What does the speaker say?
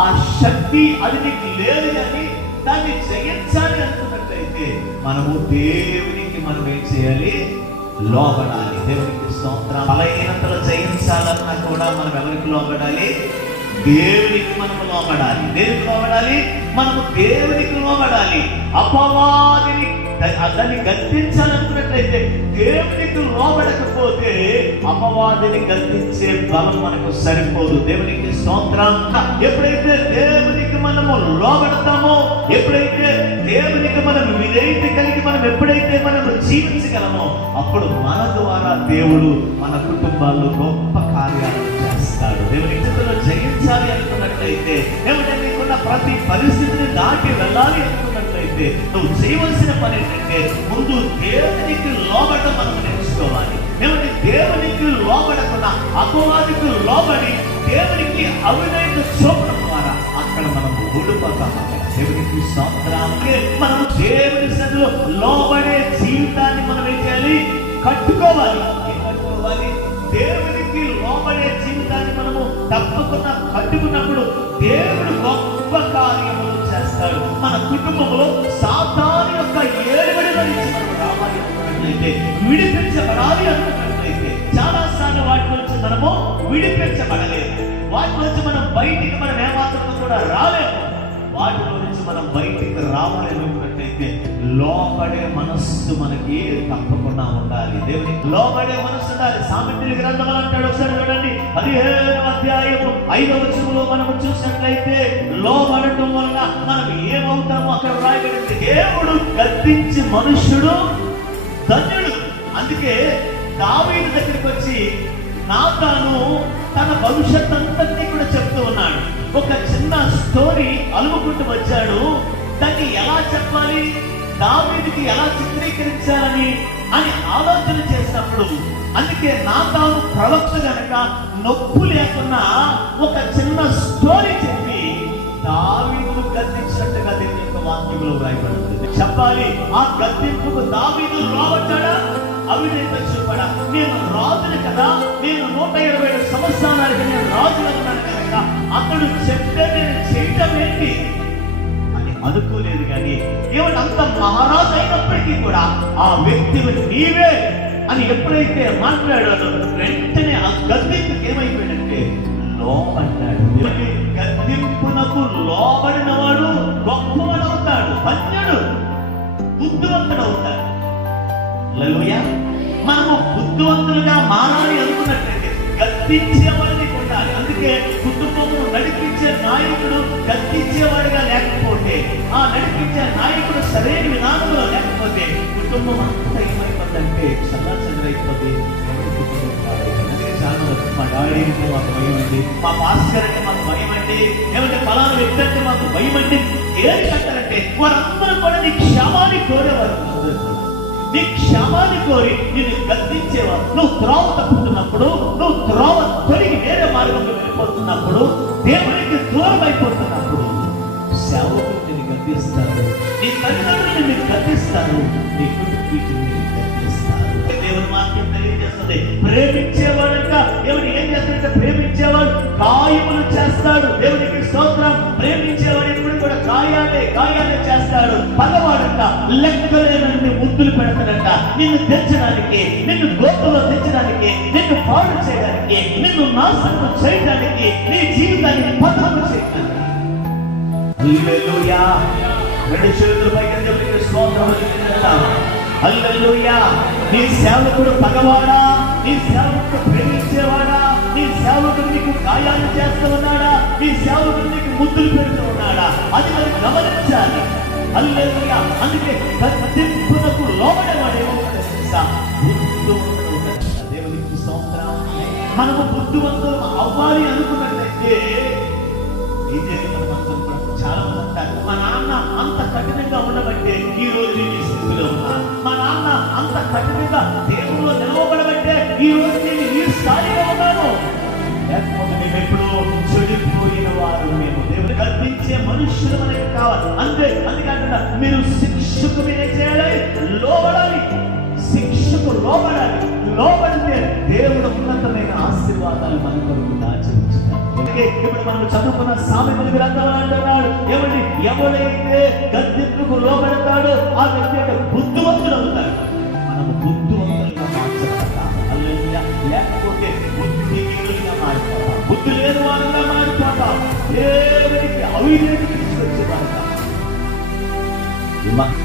ఆ శక్తి అది నీకు లేదు అని దాన్ని జయించాలి అనుకున్నట్లయితే మనము దేవునికి మనం ఏం చేయాలి? లోబడాలి. దేవునికి స్తోత్రం. బలహీనతలు జయించాలన్నా కూడా మనం ఎవరికి లోబడాలి? దేవునికి మనము లోబడాలి. దేవునికి లోబడాలి, మనము దేవునికి లోబడాలి. అపవాదిని దాన్ని గద్దించాలనుకున్నట్లయితే దేవునికి లోబడకపోతే అపవాదిని గద్దించే బలం మనకు సరిపోదు. దేవునికి స్తోత్రం. ఎప్పుడైతే దేవునికి మనము లోబడతామో, ఎప్పుడైతే దేవునికి మనం విధేయత కలిగి మనం ఎప్పుడైతే మనము జీవించగలమో, అప్పుడు మన ద్వారా దేవుడు మన కుటుంబాల్లో గొప్ప కార్యాలు చేస్తాడు. దేవుని స్థితిలో జయించాలి అనుకున్నట్లయితే, ఏమంటే నీకున్న ప్రతి పరిస్థితిని దాటి వెళ్ళాలి అనుకున్నట్లయితే నువ్వు చేయవలసిన పని ఏంటంటే ముందు దేవునికి లోబడడం మనం నేర్చుకోవాలి. ఏమంటే దేవునికి లోబడకుండా అపవాదికి లోబడి దేవునికి అవినీత చూపడం ద్వారా అక్కడ మనం ఓడిపోతాం. దేవునికి స్తోత్రానికి మనం దేవుని సన్నిధిలో లోబడే జీవితాన్ని మనం ఏం చేయాలి? కట్టుకోవాలి. ఏం కట్టుకోవాలి? దేవునికి లోబడే జీవితాన్ని మనము తప్పకుండా కట్టుకున్నప్పుడు దేవుడు గొప్ప కార్యములు చేస్తాడు. మన కుటుంబంలో సాతాను యొక్క ఏలుబడిలో నుంచి మనం రావాలి అనుకున్నట్లయితే, విడిపించబడాలి అనుకున్నట్లయితే, చాలా సార్లు వాటి నుంచి మనము విడిపించబడలేదు. వాటి నుంచి మనం బయటికి మనం ఏమాత్రం కూడా రాలేము. వాటిలో నుంచి మనం బయటికి రావాలి అనుకున్నట్లయితే లోబడే మనస్సు మనకి తప్పకుండా ఉండాలి. దేవునికి లోబడే మనస్సు ఉండాలి. సామెతల గ్రంథం అంటాడు, ఒకసారి చూడండి, 15వ అధ్యాయము 5వ వచనంలో మనము చూసినట్లయితే లోబడటం వల్ల మనం ఏమవుతామో అక్కడ రాయబడింది. దేవుడు గద్దించి మనుష్యుడు ధన్యుడు. అందుకే దావీదు దగ్గరికి వచ్చి నాతాను తన భవిష్యత్ అంతటినీ కూడా చెప్తూ ఉన్నాడు. ఒక చిన్న స్టోరీ అలుముకుంటూ వచ్చాడు. దాన్ని ఎలా చెప్పాలి, దావీదుకి ఎలా చిత్రీకరించాలని అని ఆలోచన చేసినప్పుడు, అందుకే నాతాను ప్రవక్త గనక నొప్పు లేకున్నా ఒక చిన్న స్టోరీ చెప్పి దావీదును గద్దించినట్టుగా దేవుని యొక్క వాక్యంలో రాయబడుతుంది. చెప్పాలి, ఆ గద్దింపుకు దావీదు రావచ్చాడా? అవినీతి చూపడా? నేను రాజుని కదా, నేను 127 సంవత్సరాలకి నేను రాజుగా ఉన్నాను కనుక అతడు చెప్తే నేను చేయటం ఏంటి అని అనుకోలేదు. కానీ ఏమంటే అంత మహారాజు అయినప్పటికీ కూడా ఆ వ్యక్తిని నీవే అని ఎప్పుడైతే మాట్లాడాడో వెంటనే ఆ గద్దింపుకి ఏమైపోయాడంటే లోబడ్డాడు. గద్దింపునకు లోబడిన వాడు గొప్పవాడు అవుతాడు, ధన్యుడు, బుద్ధివంతుడు అవుతాడు. హల్లెలూయా. మనము బుద్ధివంతులుగా మారాలి అనుకున్నట్లయితే గద్దించేవాడిని ఉండాలి. అందుకే కుటుంబము నడిపించే నాయకుడు గద్దించేవాడిగా లేకపోతే, ఆ నడిపించే నాయకుడు సరైన విధానంలో లేకపోతే కుటుంబం అంతా ఏమైపోతుందంటే చల్లాచెదరైపోతుంది. మా డాడీ అంటే మాకు భయం అండి, మా పాస్టర్ అంటే మాకు భయం అండి, ఏమంటే ఫలానా వ్యక్తి అంటే మాకు భయం అండి. ఏది కట్టాలంటే వారందరూ కూడా నీ క్షేమాన్ని కోరేవారు. నీ క్షేమాన్ని కోరి నిన్ను గద్దించేవారు. నువ్వు త్రోవ తప్పుతున్నప్పుడు, నువ్వు త్రోవ తొలగి వేరే మార్గంలో వెళ్ళిపోతున్నప్పుడు, దేవునికి దూరం అయిపోతున్నప్పుడు సేవకులు నిన్ను గద్దిస్తారు, నీ తల్లిదండ్రులు నిన్ను గద్దిస్తారు, నీ కుటుంబీకులు నిన్ను గద్దిస్తారు. దేవుని వాక్యం తెలియజేస్తుంది, ప్రేమించేవాడంట దేవుడు ఏం చేస్తాడంటే ప్రేమించేవాడు గాయములు చేస్తాడు. దేవునికి స్తోత్రం. ప్రేమించేవాడు ఎప్పుడు కూడా గాయాలే చేస్తాడు. పగవాడంట లెక్కలేనన్ని ముద్దులు పెడతాడంట నిన్ను తెచ్చడానికి, నిన్ను గోపలో తెచ్చడానికి, నిన్ను పాడు చేయడానికి, నిన్ను నాశనం చేయడానికి, నీ జీవితాన్ని పతనం చేయడానికి. హల్లెలూయా. రెండు చేతుల పైకి దేవునికి స్తోత్రం చెల్లిద్దాం. హల్లెలూయా. నీ సేవకుడు పగవాడా? నీ సేవకుడు ప్రేమించేవాడా? నీ సేవకుడు నీకు గాయాలు చేస్తూ ఉన్నాడా? నీ సేవకుడు నీకు ముద్దులు పెడుతూ ఉన్నాడా? అది మనం గమనించాలి. హల్లెలూయా. అందుకే గద్దింపునకు లోబడేవాడేమో తెలుసా? బుద్ధివంతుడు. దేవునికి స్తోత్రం. మనము బుద్ధివంతులు అవ్వాలి అనుకున్నట్లయితే చాలా మంది అంటారు, మా నాన్న అంత కఠినంగా ఉండబట్టే ఈ రోజు నేను ఈ స్థితిలో ఉన్నాను, మా నాన్న అంత కఠినంగా దేవుల్లో నిలవబడబట్టే ఈ రోజు నేను ఈ స్థాయిలో ఉన్నాను. లేకపోతే మేము ఎప్పుడూ చెడిపోయిన వారు. మేము దేవుని కల్పించే మనుష్యులు మనకి కావాలి. అందుకంటే మీరు శిక్షకు మీరే చేయాలి, లోబడాలి. శిక్షకు లోబడాలి. లోబడితే దేవుడు ఉన్నతమైన ఆశీర్వాదాలు మన కొరకు దాచి ఉంచుతారు. అందుకే ఇప్పుడు మనం చదువుకున్న సామెతల గ్రంథంలో అంటున్నాడు, ఎవడైతే గద్దింపుకు లోబడతాడో ఆ వ్యక్తి అంటే బుద్ధివంతుడు అవుతాడు. మనము బుద్ధివంతులుగా మార్చబడతాము. హల్లెలూయా. లేకపోతే బుద్ధిహీనులుగా మారిపోతాం, బుద్ధి లేని వారుగా మారిపోతాం, దేవునికి అవిధేయతకి తీసుకొచ్చి పడతాం.